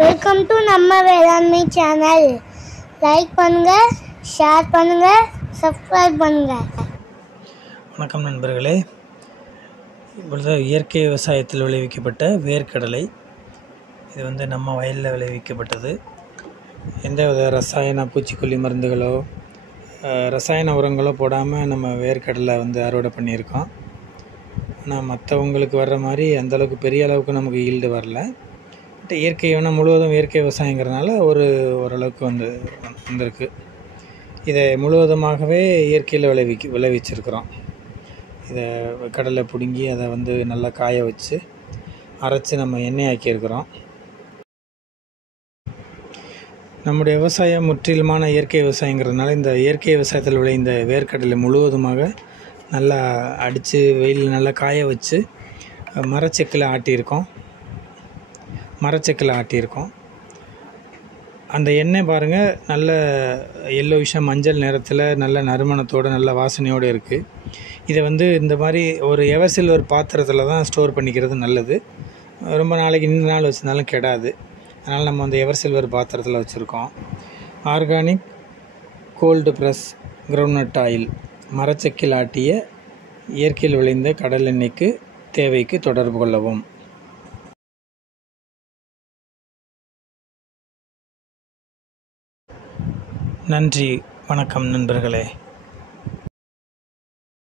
Welcome to நம்ம வேளாண்மை channel. Like பண்ணுங்க, ஷேர் பண்ணுங்க, சப்ஸ்கிரைப் பண்ணுங்க. வணக்கம் நண்பர்களே. இப்பொழுது இயற்கை விவசாயத்தில் விளைவிக்கப்பட்ட வேர்க்கடலை. இது நம்ம வயலில் விளைவிக்கப்பட்டது. எந்தவித ரசாயன பூச்சிக்கொல்லி மருந்துகளோ ரசாயன உரங்களோ போடாமல் நம்ம வேர்க்கடலை அறுவடை பண்ணியிருக்கோம். ஆனால் மற்றவங்களுக்கு வர்ற மாதிரி அந்தளவுக்கு பெரிய அளவுக்கு நமக்கு ஈல்டு வரல. இயற்கை முழுவதும் இயற்கை விவசாயங்கிறதுனால ஓரளவுக்கு வந்திருக்கு. இதை முழுவதுமாகவே இயற்கையில் விளைவிச்சிருக்கிறோம். இதை கடலை பிடுங்கி அதை நல்லா காய வச்சு அரைச்சி நம்ம எண்ணெய் ஆக்கியிருக்கிறோம். நம்முடைய விவசாயம் முற்றிலுமான இயற்கை விவசாயங்கிறதுனால இந்த இயற்கை விவசாயத்தில் விளைந்த வேர்க்கடலை முழுவதுமாக நல்லா அடித்து வெயிலில் நல்லா காய வச்சு மரச்செக்கில் ஆட்டியிருக்கோம். அந்த எண்ணெய் பாருங்கள், நல்ல எல்லோவிஷாக மஞ்சள் நிறத்தில் நல்ல நறுமணத்தோடு நல்ல வாசனையோடு இருக்குது. இதை இந்த மாதிரி ஒரு எவர் சில்வர் பாத்திரத்தில் தான் ஸ்டோர் பண்ணிக்கிறது நல்லது. ரொம்ப நாளைக்கு நீண்ட நாள் வச்சுருந்தாலும் கெடாது. அதனால் நம்ம எவர் சில்வர் பாத்திரத்தில் வச்சுருக்கோம். Organic cold press groundnut oil மரச்செக்கில் ஆட்டிய இயற்கையில் விளைந்த கடல் எண்ணெய்க்கு தேவைக்கு தொடர்பு கொள்ளவும். நன்றி, வணக்கம் நண்பர்களே.